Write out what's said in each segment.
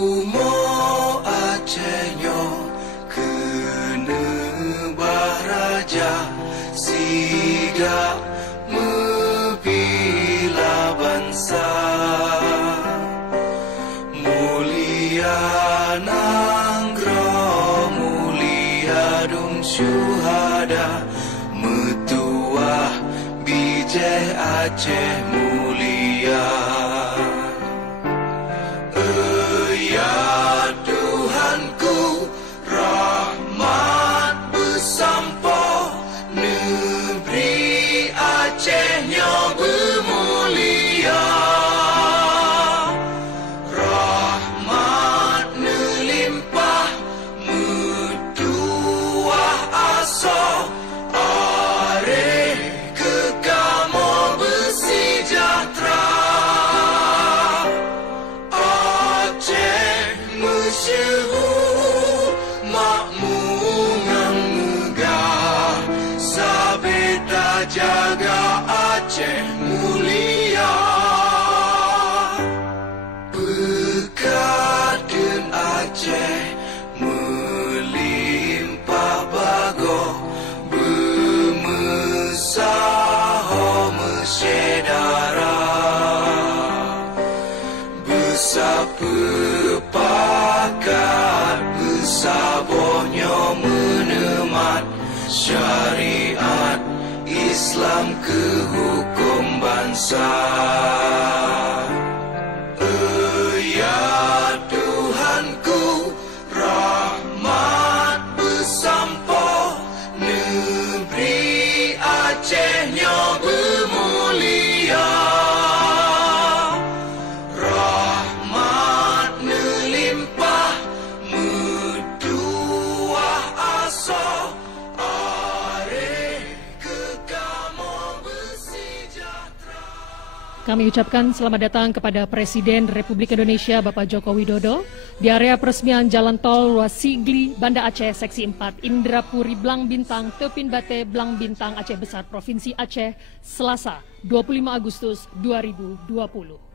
Umo Acehnya kena baraja siga mebila bangsa mulia nanggro mulia dum syuhada metuah bijeh Aceh mulia. Ya Tuhanku, rahmat bersampo negeri Acehnya bermulia. Rahmat melimpah metuah asa are kekamo bersejahtera. Masyhur makmungan megah sabeda jaga Aceh mulia. Bekaden Aceh melimpah bago bermesaho mesyedara bersepakat bersabohnya menemat syariat Islam ke hukum bangsa. Ya Tuhanku, rahmat bersampo negeri Acehnya bermulia. Rahmat melimpah metuah asa are kekamo bersejahtera. Kami ucapkan selamat datang kepada Presiden Republik Indonesia Bapak Joko Widodo di area peresmian Jalan Tol Ruas Sigli, Banda Aceh, Seksi 4, Indrapuri, Blang Bintang, Tepin Bate, Blang Bintang, Aceh Besar, Provinsi Aceh, Selasa, 25 Agustus 2020.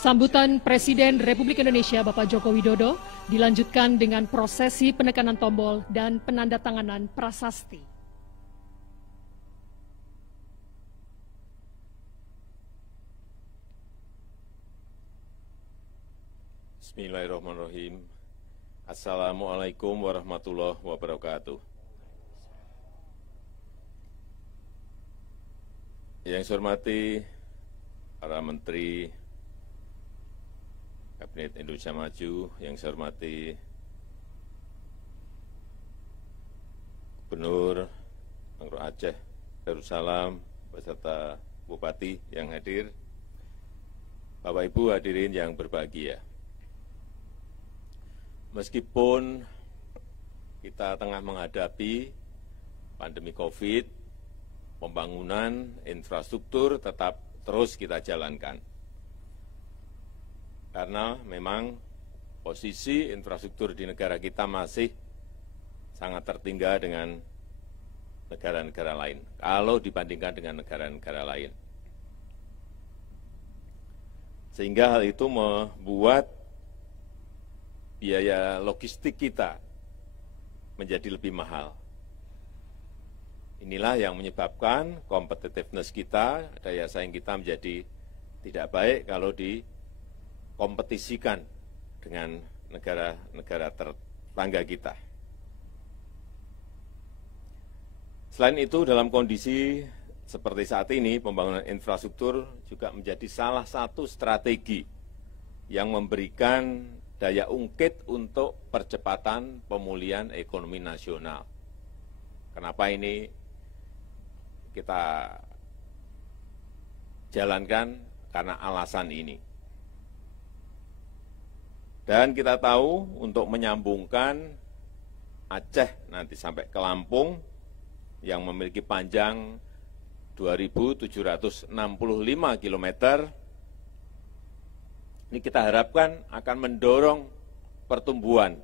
Sambutan Presiden Republik Indonesia Bapak Joko Widodo dilanjutkan dengan prosesi penekanan tombol dan penandatanganan prasasti. Bismillahirrahmanirrahim. Assalamualaikum warahmatullahi wabarakatuh. Yang saya hormati para menteri Kabinet Indonesia Maju, yang saya hormati Gubernur Angro Aceh Darussalam beserta Bupati yang hadir, Bapak Ibu hadirin yang berbahagia. Meskipun kita tengah menghadapi pandemi COVID, pembangunan infrastruktur tetap terus kita jalankan. Karena memang posisi infrastruktur di negara kita masih sangat tertinggal dengan negara-negara lain, kalau dibandingkan dengan negara-negara lain. Sehingga hal itu membuat biaya logistik kita menjadi lebih mahal. Inilah yang menyebabkan competitiveness kita, daya saing kita menjadi tidak baik kalau dikompetisikan dengan negara-negara tetangga kita. Selain itu, dalam kondisi seperti saat ini, pembangunan infrastruktur juga menjadi salah satu strategi yang memberikan daya ungkit untuk percepatan pemulihan ekonomi nasional. Kenapa ini kita jalankan? Karena alasan ini. Dan kita tahu untuk menyambungkan Aceh nanti sampai ke Lampung yang memiliki panjang 2.765 km, ini kita harapkan akan mendorong pertumbuhan,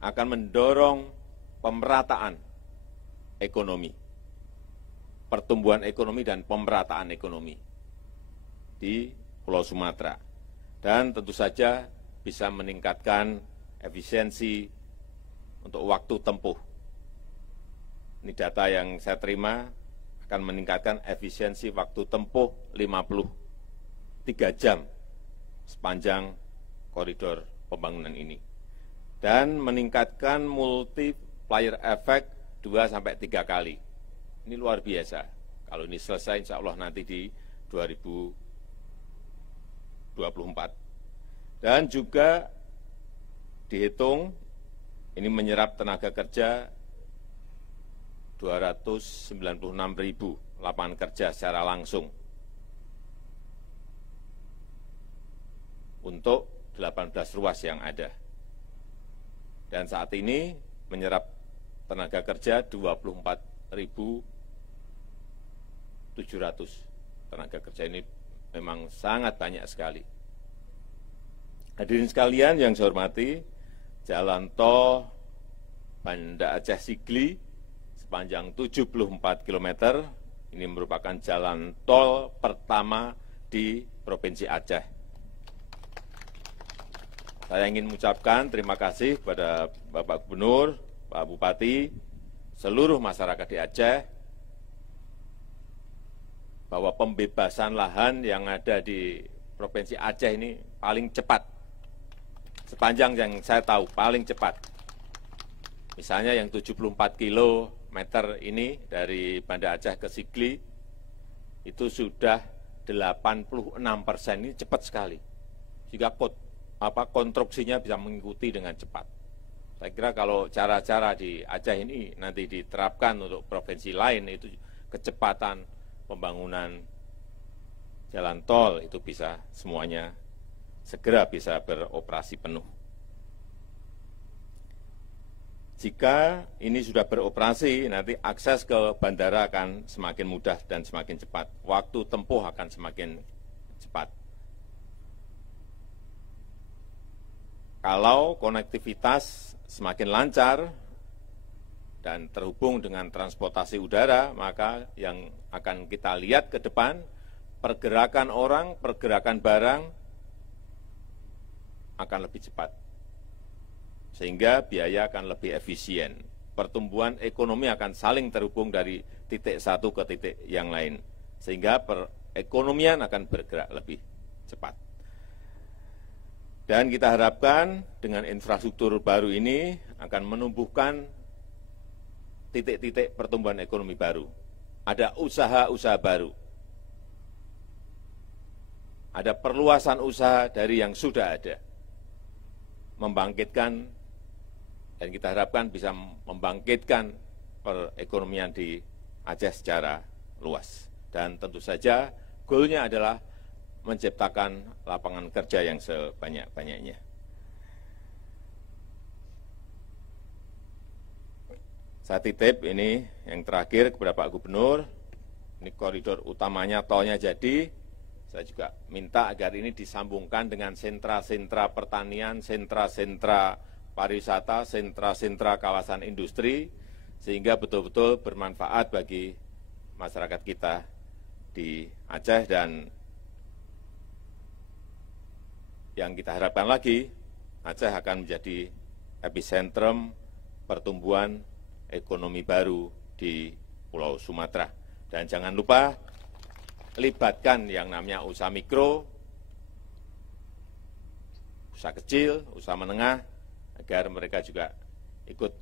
akan mendorong pemerataan ekonomi, pertumbuhan ekonomi dan pemerataan ekonomi di Pulau Sumatera. Dan tentu saja bisa meningkatkan efisiensi untuk waktu tempuh. Ini data yang saya terima akan meningkatkan efisiensi waktu tempuh 53 jam sepanjang koridor pembangunan ini. Dan meningkatkan multiplier effect 2-3 kali. Ini luar biasa. Kalau ini selesai insya Allah nanti di 2024. Dan juga dihitung ini menyerap tenaga kerja 296.000 lapangan kerja secara langsung untuk 18 ruas yang ada. Dan saat ini menyerap tenaga kerja 24.700 tenaga kerja. Ini memang sangat banyak sekali. Hadirin sekalian yang saya hormati, jalan tol Banda Aceh Sigli sepanjang 74 km, ini merupakan jalan tol pertama di Provinsi Aceh. Saya ingin mengucapkan terima kasih kepada Bapak Gubernur, Pak Bupati, seluruh masyarakat di Aceh, bahwa pembebasan lahan yang ada di Provinsi Aceh ini paling cepat. Sepanjang yang saya tahu, paling cepat. Misalnya yang 74 kilometer ini dari Banda Aceh ke Sigli, itu sudah 86%, ini cepat sekali. Sehingga konstruksinya bisa mengikuti dengan cepat. Saya kira kalau cara-cara di Aceh ini nanti diterapkan untuk provinsi lain, itu kecepatan pembangunan jalan tol itu bisa semuanya segera bisa beroperasi penuh. Jika ini sudah beroperasi, nanti akses ke bandara akan semakin mudah dan semakin cepat. Waktu tempuh akan semakin cepat. Kalau konektivitas semakin lancar dan terhubung dengan transportasi udara, maka yang akan kita lihat ke depan, pergerakan orang, pergerakan barang akan lebih cepat. Sehingga biaya akan lebih efisien. Pertumbuhan ekonomi akan saling terhubung dari titik satu ke titik yang lain. Sehingga perekonomian akan bergerak lebih cepat. Dan kita harapkan dengan infrastruktur baru ini akan menumbuhkan titik-titik pertumbuhan ekonomi baru. Ada usaha-usaha baru. Ada perluasan usaha dari yang sudah ada. Membangkitkan, dan kita harapkan bisa membangkitkan perekonomian di Aceh secara luas. Dan tentu saja goalnya adalah menciptakan lapangan kerja yang sebanyak-banyaknya. Saya titip ini yang terakhir kepada Pak Gubernur, ini koridor utamanya tolnya jadi, saya juga minta agar ini disambungkan dengan sentra-sentra pertanian, sentra-sentra pariwisata, sentra-sentra kawasan industri, sehingga betul-betul bermanfaat bagi masyarakat kita di Aceh. Dan yang kita harapkan lagi, Aceh akan menjadi epicentrum pertumbuhan ekonomi baru di Pulau Sumatera. Dan jangan lupa, libatkan yang namanya usaha mikro, usaha kecil, usaha menengah, agar mereka juga ikut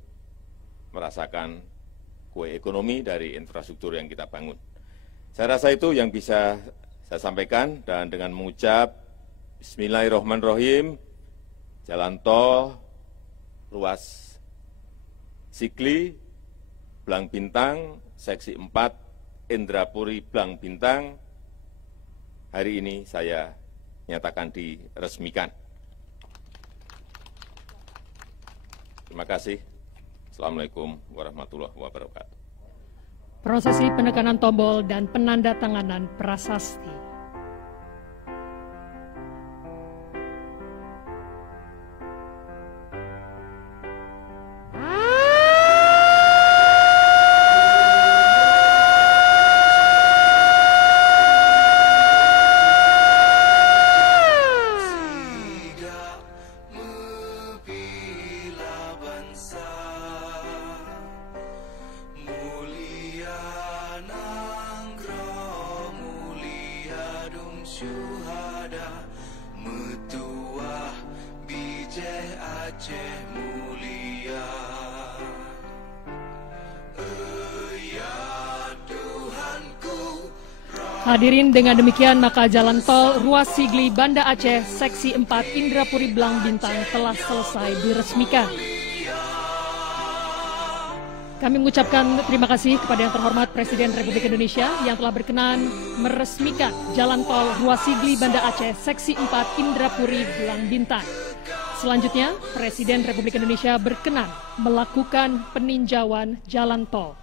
merasakan kue ekonomi dari infrastruktur yang kita bangun. Saya rasa itu yang bisa saya sampaikan, dan dengan mengucap Bismillahirrahmanirrahim, jalan tol ruas Sigli, Blang Bintang, seksi 4, Indrapuri Blang Bintang, hari ini saya nyatakan diresmikan. Terima kasih. Assalamualaikum warahmatullahi wabarakatuh. Prosesi penekanan tombol dan penandatanganan prasasti. Hadirin, dengan demikian maka jalan tol Ruas Sigli Banda Aceh Seksi 4 Indrapuri Blang Bintang telah selesai diresmikan. Kami mengucapkan terima kasih kepada yang terhormat Presiden Republik Indonesia yang telah berkenan meresmikan jalan tol Ruas Sigli Banda Aceh Seksi 4 Indrapuri Blang Bintang. Selanjutnya, Presiden Republik Indonesia berkenan melakukan peninjauan jalan tol.